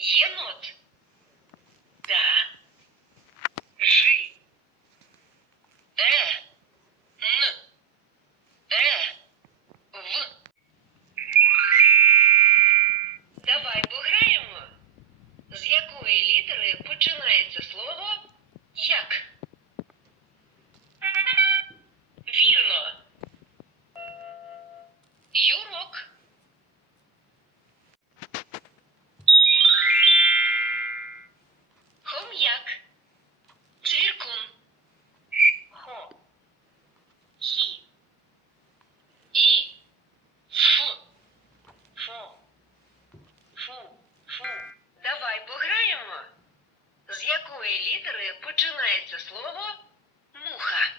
Енот. Да. Жи. Э. Н. Э. В. Давай пограємо. З якої літери починається слово як? Вірно. Юр якої починається слово муха?